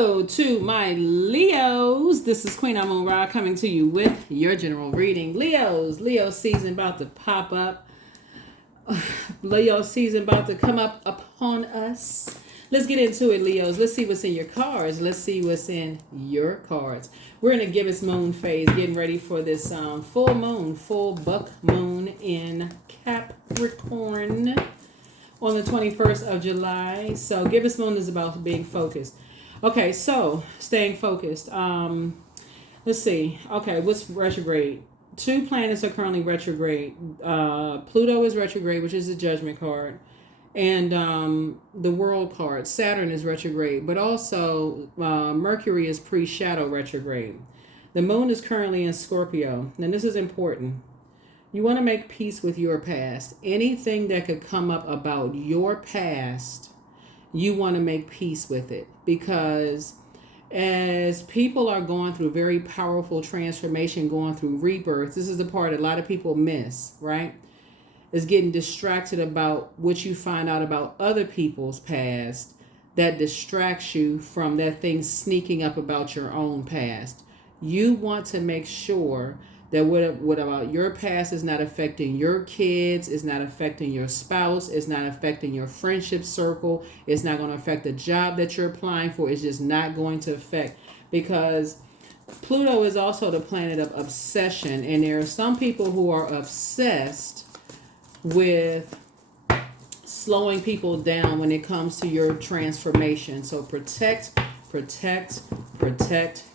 Hello to my Leos. This is Queen Amun Ra coming to you with your general reading. Leo season about to pop up. Leo season about to come up upon us. Let's get into it, Leos. Let's see what's in your cards. Let's see what's in your cards. We're in a gibbous moon phase, getting ready for this full moon, full buck moon in Capricorn on the 21st of July. So gibbous moon is about being focused. Okay, so staying focused. Let's see. Okay, what's retrograde? Two planets are currently retrograde. Pluto is retrograde, which is the Judgment card, and the World card. Saturn is retrograde, but also Mercury is pre-shadow retrograde. The moon is currently in Scorpio. Now this is important. You want to make peace with your past. Anything that could come up about your past, you want to make peace with it, because as people are going through very powerful transformation, going through rebirth, this is the part a lot of people miss, right? Is getting distracted about what you find out about other people's past that distracts you from that thing sneaking up about your own past. You want to make sure that what about your past is not affecting your kids, is not affecting your spouse, is not affecting your friendship circle, it's not going to affect the job that you're applying for, it's just not going to affect, because Pluto is also the planet of obsession, and there are some people who are obsessed with slowing people down when it comes to your transformation. So protect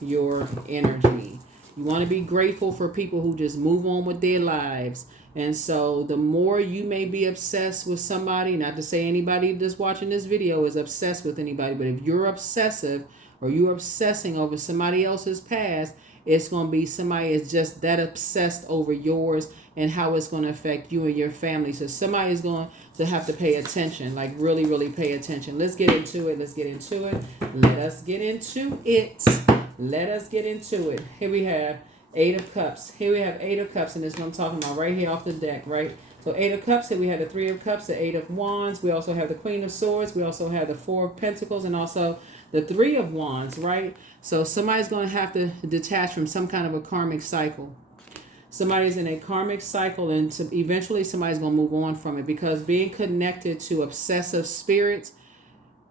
your energy. You want to be grateful for people who just move on with their lives. And so the more you may be obsessed with somebody, not to say anybody that's watching this video is obsessed with anybody, but if you're obsessive or you're obsessing over somebody else's past, it's going to be somebody is just that obsessed over yours and how it's going to affect you and your family. So somebody is going to have to pay attention, like really, really pay attention. Let's get into it. Let us get into it. Here we have Eight of Cups. And this is what I'm talking about right here off the deck, right? So Eight of Cups, here we have the Three of Cups, the Eight of Wands. We also have the Queen of Swords. We also have the Four of Pentacles and also the Three of Wands, right? So somebody's going to have to detach from some kind of a karmic cycle. Somebody's in a karmic cycle, and eventually somebody's going to move on from it, because being connected to obsessive spirits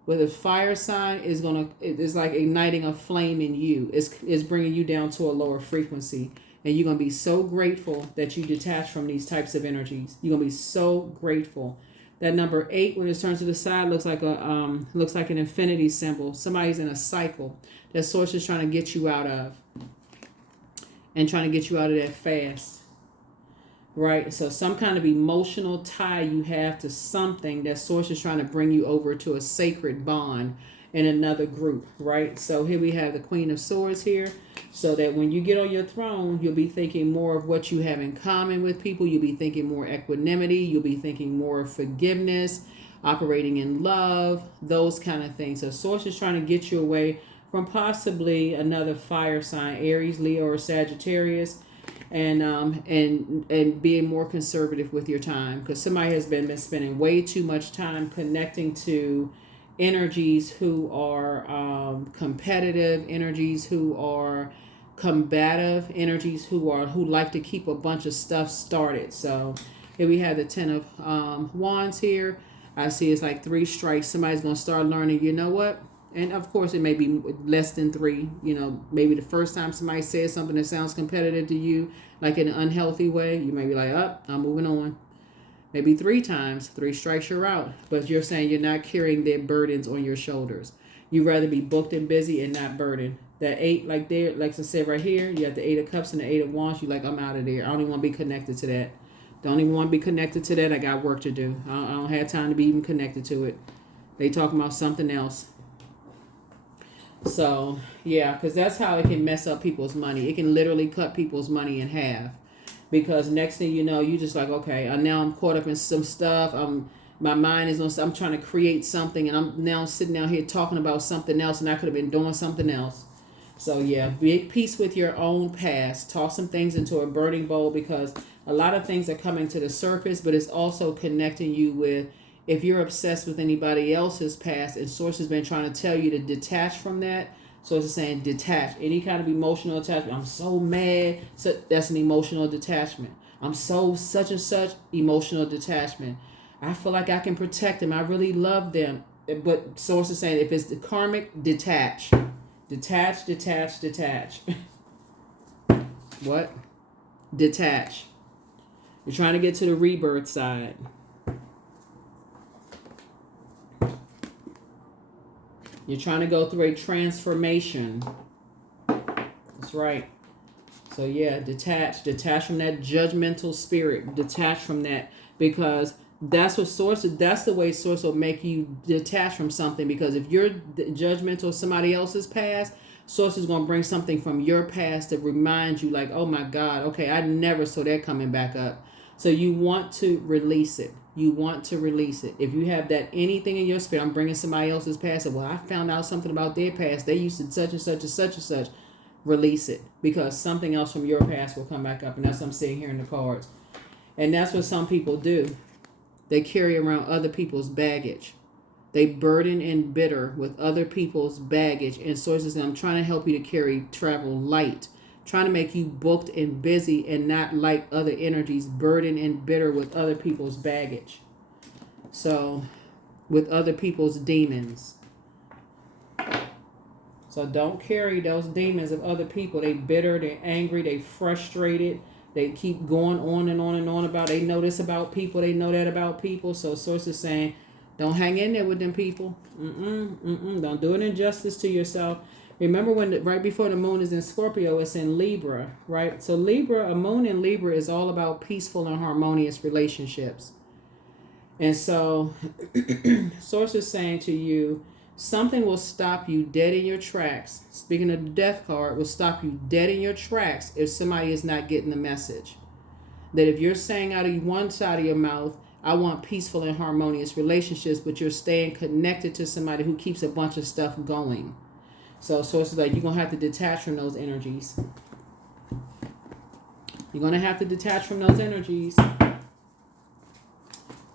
with a fire sign is like igniting a flame in you. It's bringing you down to a lower frequency, and you're going to be so grateful that you detach from these types of energies. You're going to be so grateful. That number 8, when it turns to the side, looks like an infinity symbol. Somebody's in a cycle that source is trying to get you out of, and trying to get you out of that fast. Right? So some kind of emotional tie you have to something that source is trying to bring you over to a sacred bond in another group, right? So here we have the Queen of Swords here, so that when you get on your throne, you'll be thinking more of what you have in common with people. You'll be thinking more equanimity. You'll be thinking more of forgiveness, operating in love, those kind of things. So source is trying to get you away from possibly another fire sign, Aries, Leo, or Sagittarius, and being more conservative with your time, because somebody has been spending way too much time connecting to energies who are competitive, energies who are combative, energies who like to keep a bunch of stuff started. So here we have the Ten of Wands here. I see it's like 3 strikes. Somebody's going to start learning, you know what? And of course, it may be less than 3. You know, maybe the first time somebody says something that sounds competitive to you, like in an unhealthy way, you may be like, I'm moving on. Maybe 3 times, 3 strikes, you're out. But you're saying you're not carrying their burdens on your shoulders. You'd rather be booked and busy and not burdened. That 8, like I said right here, you have the 8 of Cups and the 8 of Wands. You're like, I'm out of there. I don't even want to be connected to that. Don't even want to be connected to that. I got work to do. I don't have time to be even connected to it. They talking about something else. So, yeah, because that's how it can mess up people's money. It can literally cut people's money in half. Because next thing you know, you just like, okay, now I'm caught up in some stuff. My mind is on, I'm trying to create something, and I'm now sitting down here talking about something else, and I could have been doing something else. So, yeah, be at peace with your own past. Toss some things into a burning bowl, because a lot of things are coming to the surface, but it's also connecting you with, if you're obsessed with anybody else's past and source has been trying to tell you to detach from that, So it's saying detach. Any kind of emotional attachment. I'm so mad. So that's an emotional detachment. I'm so such and such, emotional detachment. I feel like I can protect them. I really love them. But source is saying if it's the karmic, detach. Detach, detach, detach. What? Detach. You're trying to get to the rebirth side. You're trying to go through a transformation. That's right. So yeah, detach. Detach from that judgmental spirit. Detach from that, because that's what source. That's the way source will make you detach from something. Because if you're judgmental of somebody else's past, source is going to bring something from your past to remind you, like, oh my God, okay, I never saw that coming back up. So you want to release it. You want to release it. If you have that anything in your spirit, I'm bringing somebody else's past. Well, I found out something about their past. They used to such and such and such and such. Release it, because something else from your past will come back up. And that's what I'm seeing here in the cards. And that's what some people do. They carry around other people's baggage. They burden and bitter with other people's baggage. And sources, I'm trying to help you to travel light. Trying to make you booked and busy and not like other energies, burdened and bitter with other people's baggage. So, with other people's demons. So don't carry those demons of other people. They bitter, they're angry, they frustrated. They keep going on and on and on about, they know this about people, they know that about people. So source is saying, don't hang in there with them people. Don't do an injustice to yourself. Remember right before the moon is in Scorpio, it's in Libra, right? So Libra, a moon in Libra is all about peaceful and harmonious relationships. And so source is saying to you, something will stop you dead in your tracks. Speaking of the death card, will stop you dead in your tracks if somebody is not getting the message. That if you're saying out of one side of your mouth, I want peaceful and harmonious relationships, but you're staying connected to somebody who keeps a bunch of stuff going. So sources like, you're going to have to detach from those energies. You're going to have to detach from those energies.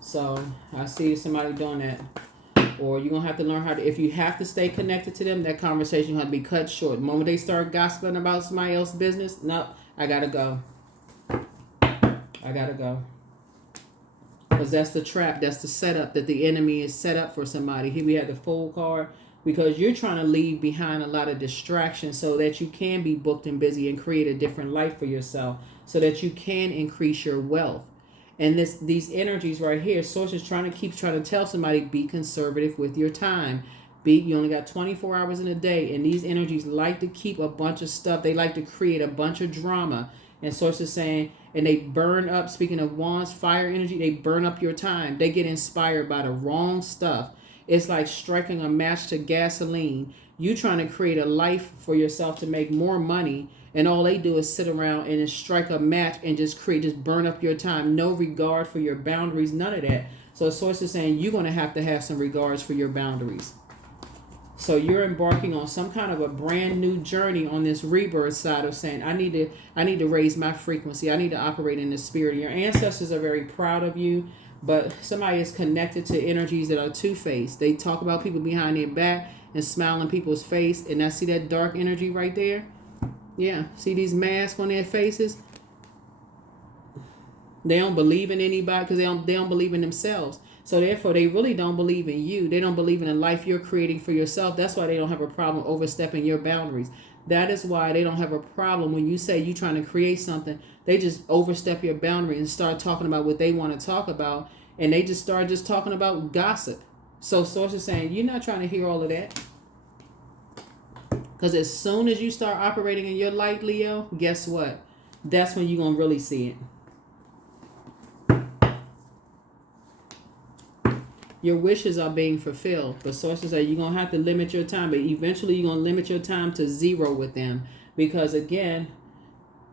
So I see somebody doing that. Or you're going to have to learn how to, if you have to stay connected to them, that conversation has to be cut short. The moment they start gossiping about somebody else's business, nope, I got to go. I got to go. Because that's the trap. That's the setup that the enemy is set up for somebody. Here we have the Fool card. Because you're trying to leave behind a lot of distractions so that you can be booked and busy and create a different life for yourself. So that you can increase your wealth. And these energies right here, source is trying to tell somebody, be conservative with your time. You only got 24 hours in a day. And these energies like to keep a bunch of stuff. They like to create a bunch of drama. And source is saying, and they burn up, speaking of wands, fire energy, they burn up your time. They get inspired by the wrong stuff. It's like striking a match to gasoline. You trying to create a life for yourself to make more money, and all they do is sit around and just strike a match and just burn up your time. No regard for your boundaries, none of that. So source is saying you're going to have some regards for your boundaries. So you're embarking on some kind of a brand new journey on this rebirth side of saying, I need to raise my frequency. I need to operate in the spirit. Your ancestors are very proud of you. But somebody is connected to energies that are two-faced. They talk about people behind their back and smile in people's face. And I see that dark energy right there. Yeah. See these masks on their faces? They don't believe in anybody because they don't believe in themselves. So therefore, they really don't believe in you. They don't believe in the life you're creating for yourself. That's why they don't have a problem overstepping your boundaries. That is why they don't have a problem when you say you're trying to create something. They just overstep your boundary and start talking about what they want to talk about. And they just start talking about gossip. So source is saying, you're not trying to hear all of that. Because as soon as you start operating in your light, Leo, guess what? That's when you're going to really see it. Your wishes are being fulfilled. But sources say you're going to have to limit your time. But eventually you're going to limit your time to 0 with them. Because again,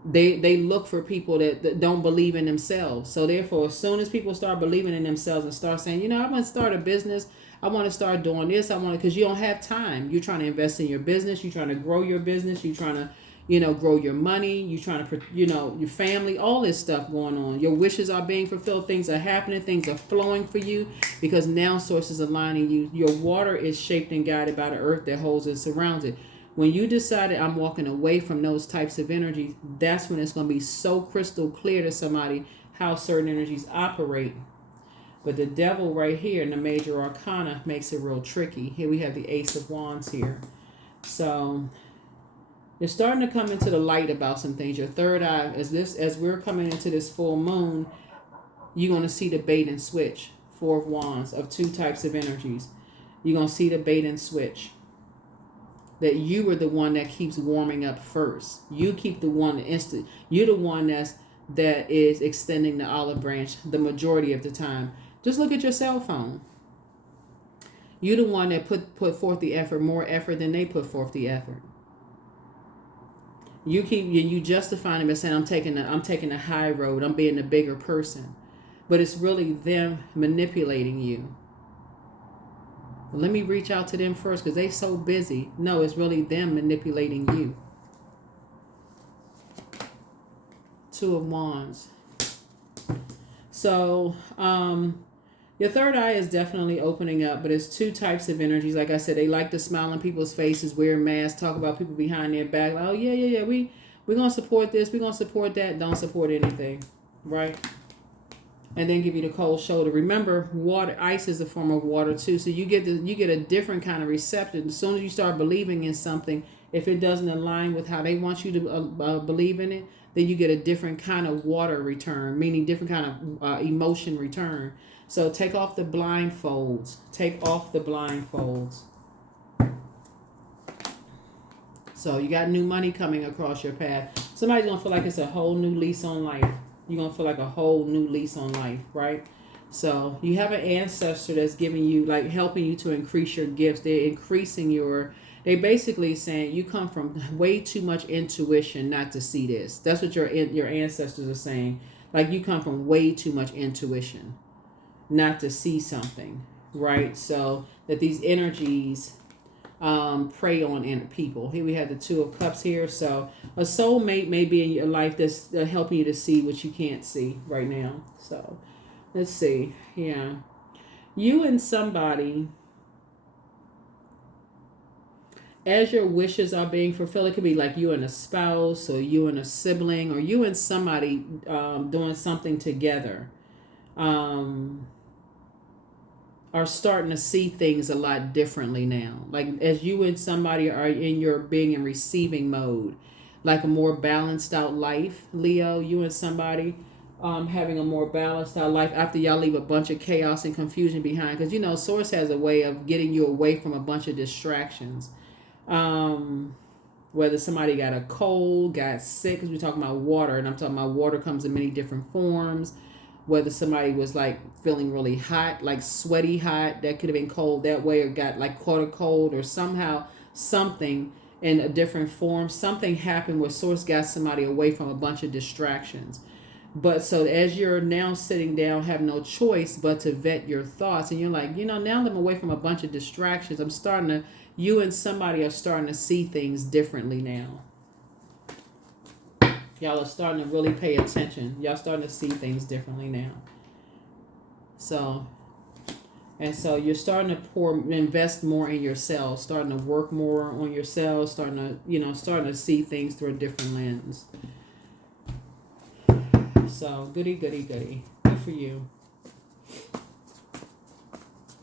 they look for people that don't believe in themselves. So therefore, as soon as people start believing in themselves and start saying, I want to start a business. I want to start doing this. Because you don't have time. You're trying to invest in your business. You're trying to grow your business. You're trying to grow your money. You're trying to, your family, all this stuff going on. Your wishes are being fulfilled. Things are happening. Things are flowing for you because now source is aligning you. Your water is shaped and guided by the earth that holds and surrounds it. When you decided I'm walking away from those types of energies, that's when it's going to be so crystal clear to somebody how certain energies operate. But the devil right here in the major arcana makes it real tricky. Here we have the Ace of Wands here. So you're starting to come into the light about some things. Your third eye, as we're coming into this full moon, you're going to see the bait and switch. Four of Wands of two types of energies. You're going to see the bait and switch. That you are the one that keeps warming up first. You keep the one instant. You're the one that is extending the olive branch the majority of the time. Just look at your cell phone. You're the one that put forth the effort, more effort than they put forth the effort. You justifying them by saying I'm taking the high road. I'm being the bigger person. But it's really them manipulating you. Well, let me reach out to them first because they so busy. No, it's really them manipulating you. Two of Wands. So, your third eye is definitely opening up, but it's two types of energies. Like I said, they like to smile on people's faces, wear masks, talk about people behind their back. Like, oh, yeah. We're going to support this. We're going to support that. Don't support anything. Right? And then give you the cold shoulder. Remember, ice is a form of water too. So you get a different kind of reception. As soon as you start believing in something, if it doesn't align with how they want you to believe in it, then you get a different kind of water return, meaning different kind of emotion return. So take off the blindfolds. Take off the blindfolds. So you got new money coming across your path. Somebody's going to feel like it's a whole new lease on life. You're going to feel like a whole new lease on life, right? So you have an ancestor that's giving you, like helping you to increase your gifts. They're increasing they basically saying you come from way too much intuition not to see this. That's what your ancestors are saying. Like you come from way too much intuition not to see something, right? So that these energies prey on people. Here we have the Two of Cups here. So a soulmate may be in your life that's helping you to see what you can't see right now. So let's see. Yeah. You and somebody, as your wishes are being fulfilled, it could be like you and a spouse or you and a sibling or you and somebody doing something together. Are starting to see things a lot differently now. Like as you and somebody are in your being and receiving mode, like a more balanced out life, Leo, you and somebody having a more balanced out life after y'all leave a bunch of chaos and confusion behind. Because, Source has a way of getting you away from a bunch of distractions. Whether somebody got a cold, got sick, because we're talking about water, and I'm talking about water comes in many different forms. Whether somebody was like feeling really hot, like sweaty hot, that could have been cold that way, or got like caught a cold, or somehow something in a different form. Something happened where Source got somebody away from a bunch of distractions. But so as you're now sitting down, have no choice but to vet your thoughts. And you're like, now that I'm away from a bunch of distractions, you and somebody are starting to see things differently now. Y'all are starting to really pay attention. Y'all starting to see things differently now. So you're starting to invest more in yourself, starting to work more on yourself, starting to see things through a different lens. So goody. Good for you.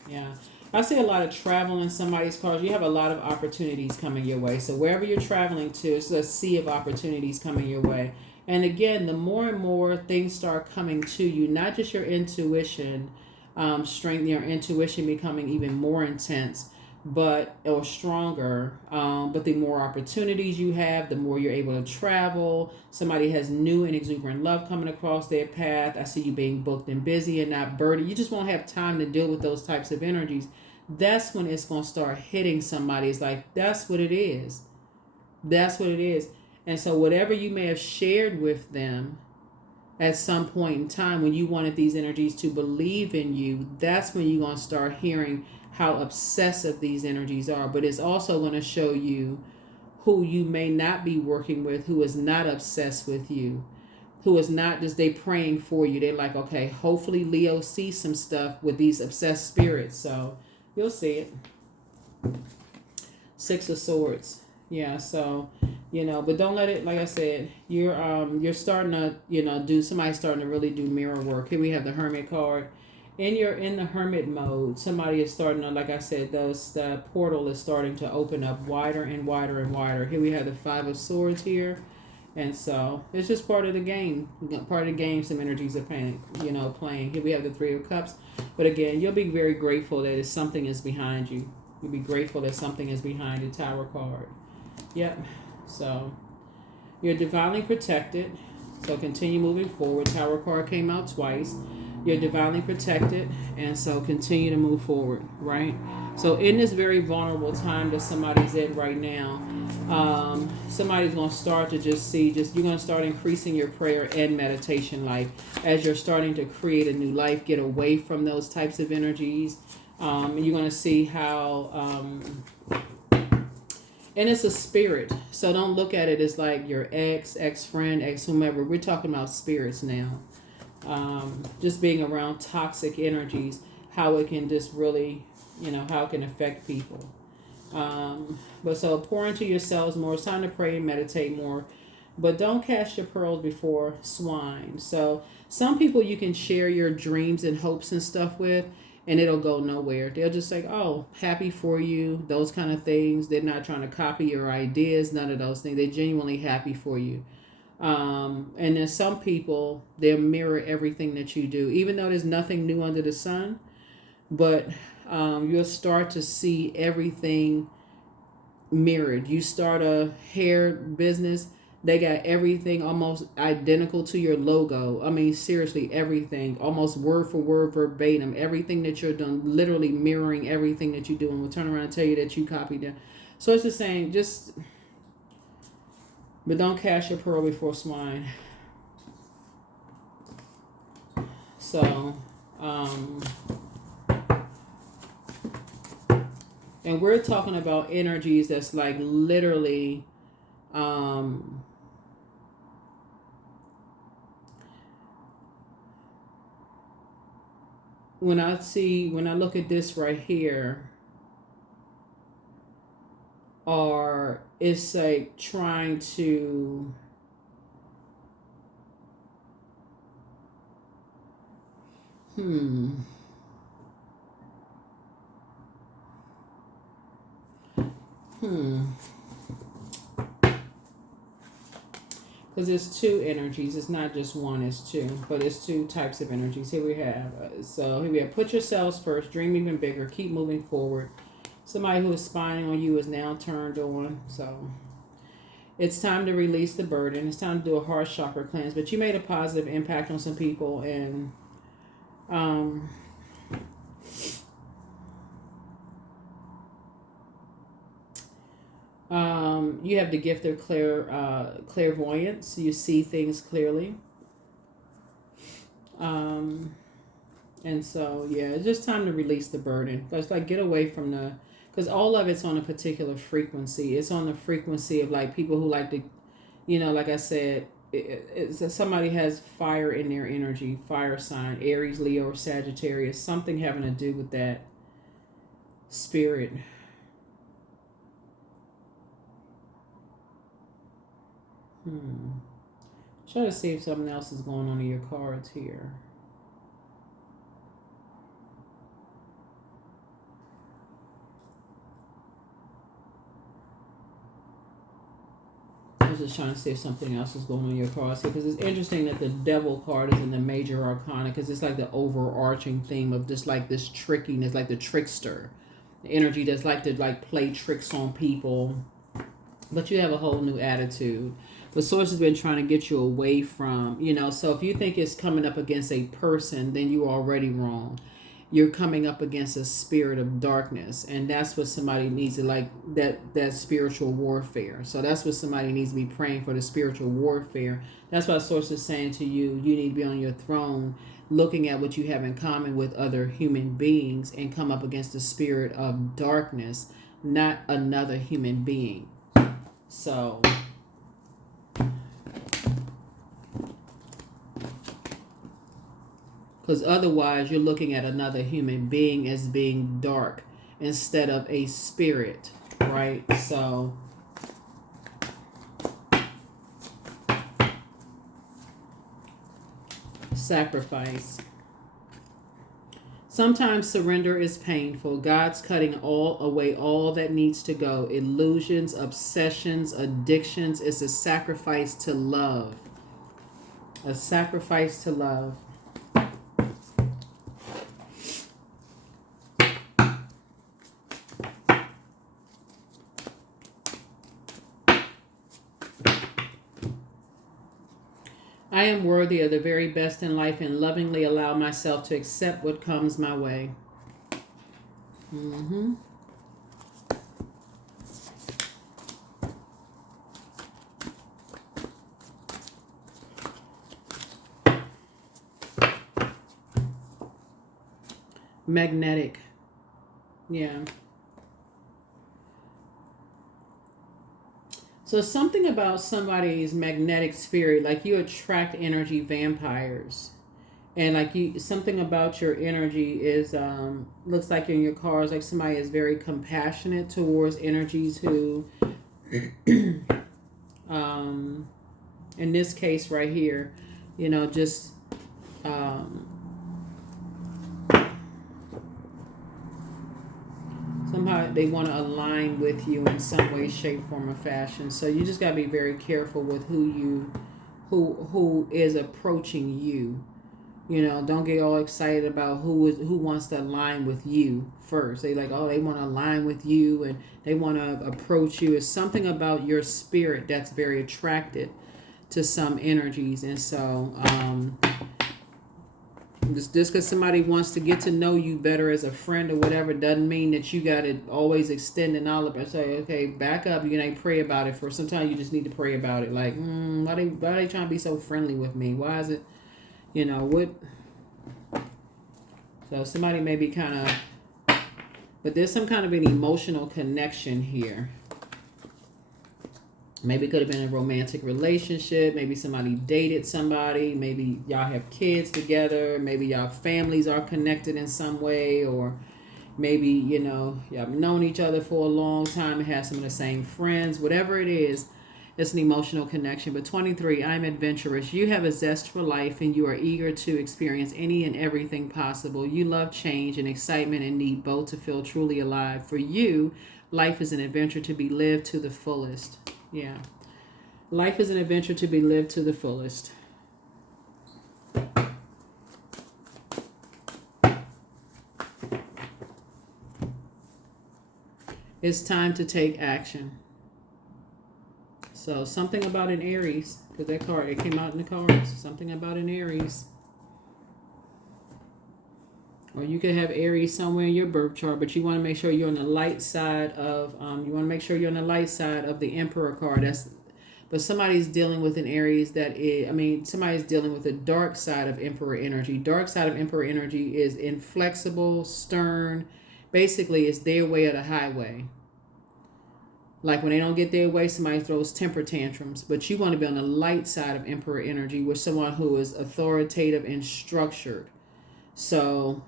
Yeah. I see a lot of travel in somebody's cars. You have a lot of opportunities coming your way. So wherever you're traveling to, it's a sea of opportunities coming your way. And again, the more and more things start coming to you, not just your intuition, strength, your intuition becoming even more intense, or stronger. But the more opportunities you have, the more you're able to travel. Somebody has new and exuberant love coming across their path. I see you being booked and busy and not burdened. You just won't have time to deal with those types of energies. That's when it's going to start hitting somebody. It's like, that's what it is. That's what it is. And so whatever you may have shared with them at some point in time when you wanted these energies to believe in you, that's when you're going to start hearing how obsessive these energies are. But it's also going to show you who you may not be working with, who is not obsessed with you, who is not just they praying for you. They're like, okay, hopefully Leo sees some stuff with these obsessed spirits. So you'll see it. Six of Swords. Yeah, so, but don't let it, like I said, you're starting to, somebody's starting to really do mirror work. Here we have the Hermit card. And you're in the hermit mode. Somebody is starting to, like I said, the portal is starting to open up wider and wider and wider. Here we have the Five of Swords here. And so it's just part of the game. Part of the game, some energies are playing. Here we have the Three of Cups. But again, you'll be very grateful that something is behind you. You'll be grateful that something is behind the Tower card. Yep. So you're divinely protected. So continue moving forward. Tower card came out twice. You're divinely protected, and so continue to move forward, right? So in this very vulnerable time that somebody's in right now, somebody's going to start to you're going to start increasing your prayer and meditation life as you're starting to create a new life, get away from those types of energies. And you're going to see how, and it's a spirit. So don't look at it as like your ex-friend, ex-whomever. We're talking about spirits now. Just being around toxic energies, how it can just really, how it can affect people. But so pour into yourselves more. It's time to pray and meditate more. But don't cast your pearls before swine. So some people you can share your dreams and hopes and stuff with, and it'll go nowhere. They'll just say, oh, happy for you, those kind of things. They're not trying to copy your ideas, none of those things. They're genuinely happy for you. And then some people, they'll mirror everything that you do, even though there's nothing new under the sun. But you'll start to see everything mirrored. You start a hair business, they got everything almost identical to your logo. I mean, seriously, everything, almost word for word, verbatim. Everything that you're doing, literally mirroring everything that you do, and will turn around and tell you that you copied them. So it's just saying, but don't cast your pearl before swine. So, and we're talking about energies that's like literally, when I look at this right here, or it's like trying to because there's two energies. It's not just one, it's two, but it's two types of energies. Here we have put yourselves first, dream even bigger, keep moving forward. Somebody who is spying on you is now turned on. So it's time to release the burden. It's time to do a heart chakra cleanse. But you made a positive impact on some people, and you have the gift of clairvoyance. You see things clearly. And so, yeah, it's just time to release the burden. It's like get away from because all of it's on a particular frequency. It's on the frequency of like people who like to, like I said, somebody has fire in their energy, fire sign, Aries, Leo, or Sagittarius, something having to do with that spirit. Try to see if something else is going on in your cards here. I was just trying to see if something else is going on in your cards here, because it's interesting that the Devil card is in the major arcana, because it's like the overarching theme of just like this trickiness, like the trickster, the energy that's like to like play tricks on people. But you have a whole new attitude. The source has been trying to get you away from, so if you think it's coming up against a person, then you're already wrong. You're coming up against a spirit of darkness, and that's what somebody needs to like, that spiritual warfare. So that's what somebody needs to be praying for, the spiritual warfare. That's why source is saying to you, you need to be on your throne looking at what you have in common with other human beings and come up against the spirit of darkness, not another human being. So because otherwise you're looking at another human being as being dark instead of a spirit, right? So Sacrifice. Sometimes surrender is painful. God's cutting away all that needs to go. Illusions, obsessions, addictions. It's a sacrifice to love. A sacrifice to love. I am worthy of the very best in life and lovingly allow myself to accept what comes my way. Magnetic. Yeah. So something about somebody's magnetic spirit, like you attract energy vampires. And like you, something about your energy is, looks like in your cards, like somebody is very compassionate towards energies who, in this case right here, you know, just, somehow they want to align with you in some way, shape, form, or fashion. So you just got to be very careful with who is approaching you. You know, don't get all excited about who wants to align with you first. They like, oh, they want to align with you and they want to approach you. It's something about your spirit that's very attracted to some energies. And so just because somebody wants to get to know you better as a friend or whatever doesn't mean that you got to always extend an olive and say, okay, back up. You know, pray about it. For sometimes you just need to pray about it. Like, why are they trying to be so friendly with me? Why is it, you know, what? So somebody may be kind of, but there's some kind of an emotional connection here. Maybe it could have been a romantic relationship. Maybe somebody dated somebody. Maybe y'all have kids together. Maybe y'all families are connected in some way. Or maybe, you know, y'all have known each other for a long time and have some of the same friends. Whatever it is, it's an emotional connection. But 23, I'm adventurous. You have a zest for life and you are eager to experience any and everything possible. You love change and excitement and need both to feel truly alive. For you, life is an adventure to be lived to the fullest. Yeah. Life is an adventure to be lived to the fullest. It's time to take action. So something about an Aries, because that card, it came out in the cards. Something about an Aries. Or you could have Aries somewhere in your birth chart, but you want to make sure you're on the light side of, the Emperor card. But somebody's dealing with an Aries somebody's dealing with the dark side of Emperor energy. Dark side of Emperor energy is inflexible, stern. Basically, it's their way or the highway. Like when they don't get their way, somebody throws temper tantrums. But you want to be on the light side of Emperor energy with someone who is authoritative and structured. So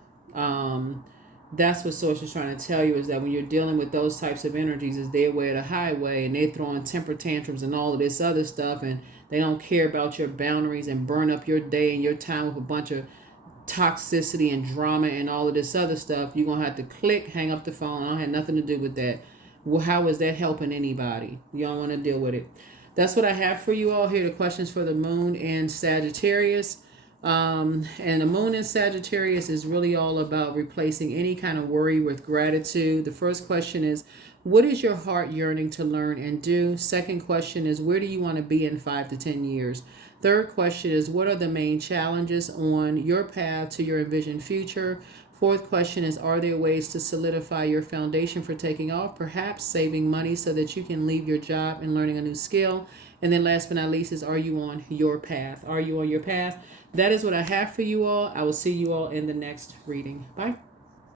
that's what Source is trying to tell you, is that when you're dealing with those types of energies, is their way or the highway, and they're throwing temper tantrums and all of this other stuff, and they don't care about your boundaries and burn up your day and your time with a bunch of toxicity and drama and all of this other stuff. You're going to have to click, hang up the phone. I don't have nothing to do with that. Well, how is that helping anybody? You don't want to deal with it. That's what I have for you all here. The questions for the moon in Sagittarius. And the moon in Sagittarius is really all about replacing any kind of worry with gratitude. The first question is, what is your heart yearning to learn and do? Second question is, where do you want to be in 5 to 10 years? Third question is, what are the main challenges on your path to your envisioned future? Fourth question is, are there ways to solidify your foundation for taking off? Perhaps saving money so that you can leave your job and learning a new skill. And then last but not least is, are you on your path? Are you on your path? That is what I have for you all. I will see you all in the next reading. Bye.